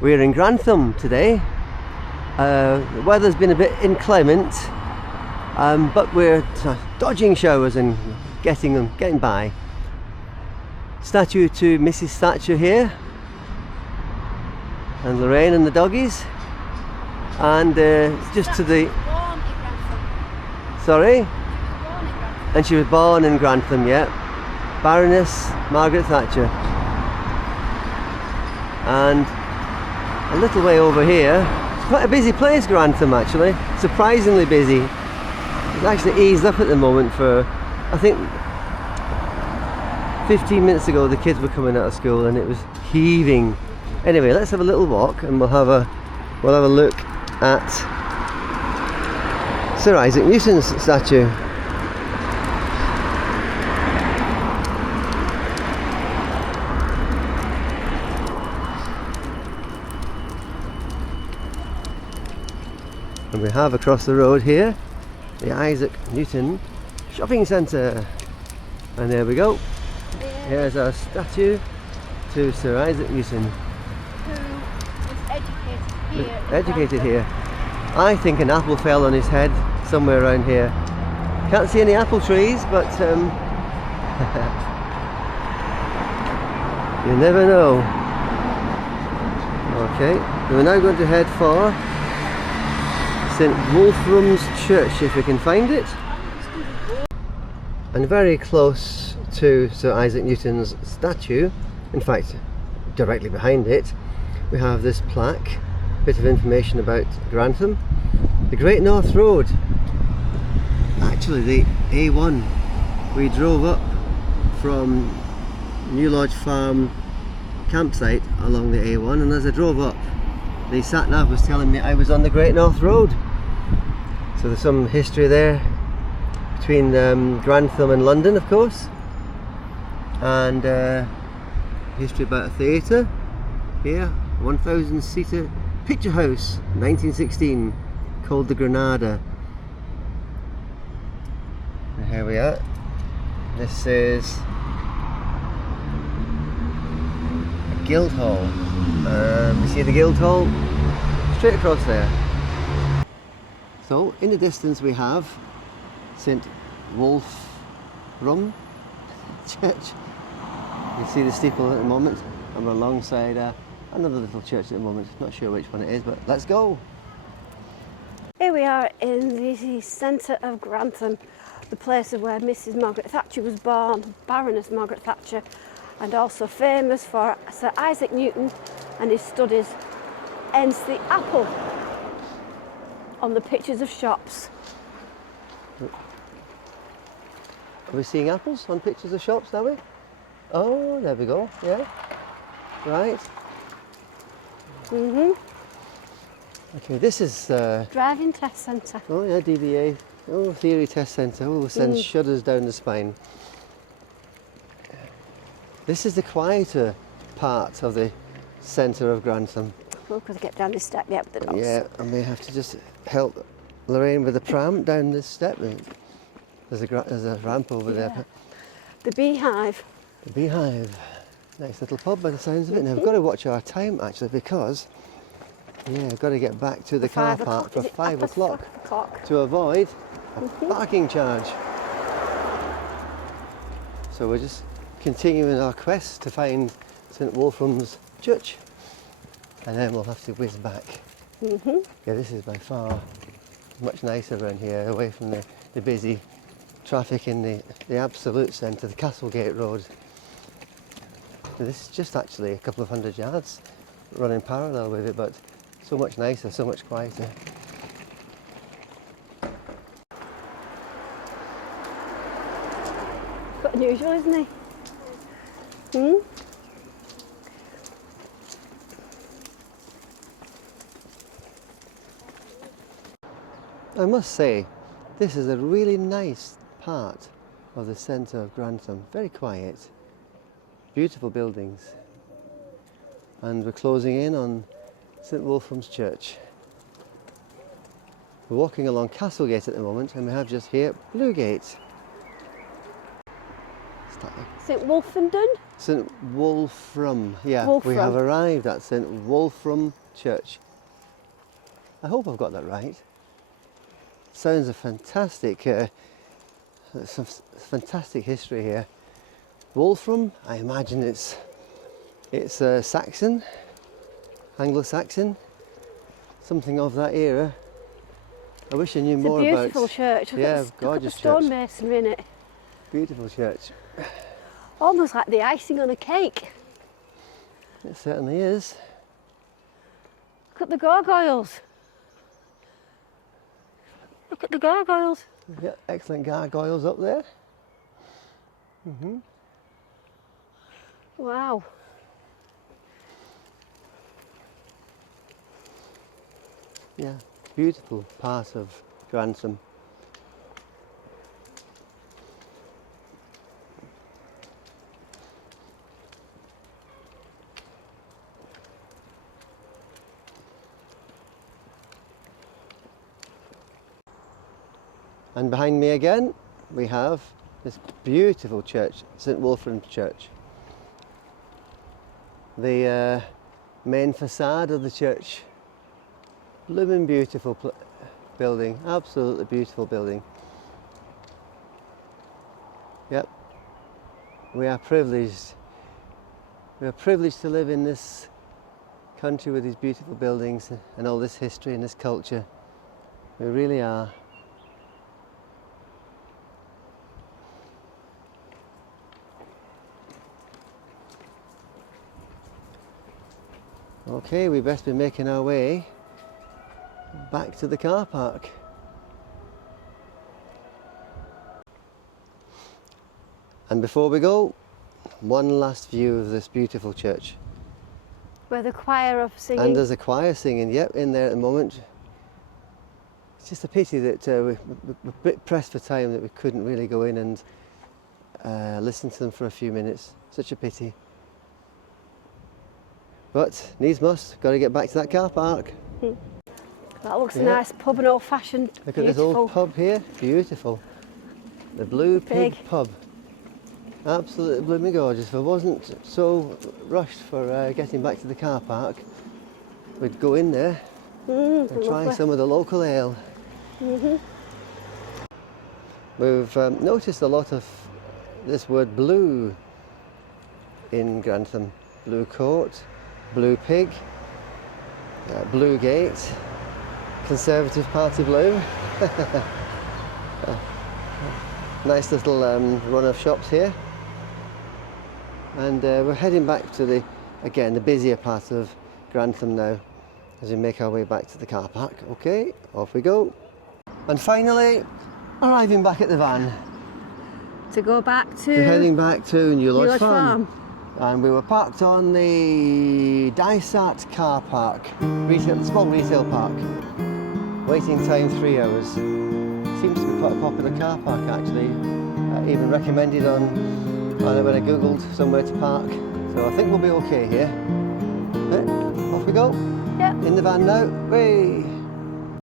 We're in Grantham today. The weather's been a bit inclement, but we're dodging showers and getting by. Statue to Mrs. Thatcher here, and Lorraine and the doggies, and just to the... Sorry? And she was born in Grantham, yeah. Baroness Margaret Thatcher. And a little way over here, it's quite a busy place, Grantham, actually. Surprisingly busy. It's actually eased up at the moment for, I think, 15 minutes ago the kids were coming out of school and it was heaving. Anyway, let's have a little walk and we'll have a look at Sir Isaac Newton's statue. And we have across the road here the Isaac Newton Shopping Centre. And there we go. Here's our statue to Sir Isaac Newton. Who was educated here. I think an apple fell on his head somewhere around here. Can't see any apple trees, but you never know. Okay, we're now going to head for St. Wolfram's Church, if we can find it. And very close to Sir Isaac Newton's statue, in fact directly behind it, we have this plaque, bit of information about Grantham. The Great North Road, actually the A1. We drove up from New Lodge Farm campsite along the A1, and as I drove up, the sat-nav was telling me I was on the Great North Road. So there's some history there between Grantham and London, of course, and history about a theatre here, 1,000-seater picture house, 1916, called the Granada. And here we are. This is a guild hall. You see the guild hall straight across there. So in the distance we have St. Wolfram Church. You can see the steeple at the moment, and we're alongside another little church at the moment. Not sure which one it is, but let's go. Here we are in the centre of Grantham, the place where Mrs. Margaret Thatcher was born, Baroness Margaret Thatcher, and also famous for Sir Isaac Newton and his studies, hence the apple on the pictures of shops. Are we seeing apples on pictures of shops, are we? Oh, there we go, yeah. Right. Okay, this is... Driving Test Centre. Oh yeah, DVA. Oh, Theory Test Centre. Oh, sends shudders down the spine. This is the quieter part of the centre of Grantham. Well, because I get down this step, yeah, with the dogs. Yeah, I may have to just help Lorraine with the pram down this step. There's a ramp over there. The Beehive. The Beehive. Nice little pub by the sounds of it. Now we've got to watch our time actually, because we've got to get back to the car park for 5 o'clock to avoid a parking charge. So we're just continuing our quest to find St. Wolfram's Church, and then we'll have to whiz back. Yeah, this is by far much nicer around here, away from the busy traffic in the absolute centre, the Castlegate Road. This is just actually a couple of 100 yards running parallel with it, but so much nicer, so much quieter. Quite unusual, isn't he? I must say, this is a really nice part of the centre of Grantham. Very quiet, beautiful buildings, and we're closing in on St. Wolfram's Church. We're walking along Castlegate at the moment, and we have just here Bluegate. St. Wolfenden? St Wolfram. Yeah, we Wolfram. have arrived at St Wolfram Church. I hope I've got that right. Sounds a fantastic, some fantastic history here. Wolfram, I imagine it's Saxon, Anglo-Saxon, something of that era. I wish I knew more about. It's a beautiful church. Yeah, Look at gorgeous the church. stonemasonry in it. Beautiful church. Almost like the icing on a cake. It certainly is. Look at the gargoyles. Look at the gargoyles. Yeah, excellent gargoyles up there. Wow. Yeah, beautiful part of Grantham. And behind me again, we have this beautiful church, St Wolfram Church. The main facade of the church, blooming beautiful building, absolutely beautiful building. Yep, we are privileged. We are privileged to live in this country with these beautiful buildings and all this history and this culture. We really are. Okay, we best be making our way back to the car park. And before we go, one last view of this beautiful church. Where the choir are singing. And there's a choir singing, yep, in there at the moment. It's just a pity that we're a bit pressed for time that we couldn't really go in and listen to them for a few minutes. Such a pity. But needs must, got to get back to that car park. That looks a nice pub, an old fashioned. Look at this old pub here, beautiful. The Blue Pig Pub. Absolutely blooming gorgeous. If I wasn't so rushed for getting back to the car park, we'd go in there and try some of the local ale. We've noticed a lot of this word blue in Grantham. Blue Court, Blue Pig, Blue Gate, Conservative Party Blue. Nice little run of shops here. And we're heading back to the busier part of Grantham now as we make our way back to the car park. Okay, off we go. And finally, arriving back at the van. To go back to... We're heading back to New Lodge Farm. And we were parked on the Dysart car park, small retail park. Waiting time 3 hours. Seems to be quite a popular car park actually. Even recommended on when I googled somewhere to park. So I think we'll be okay here. Off we go. Yep. In the van now. Way.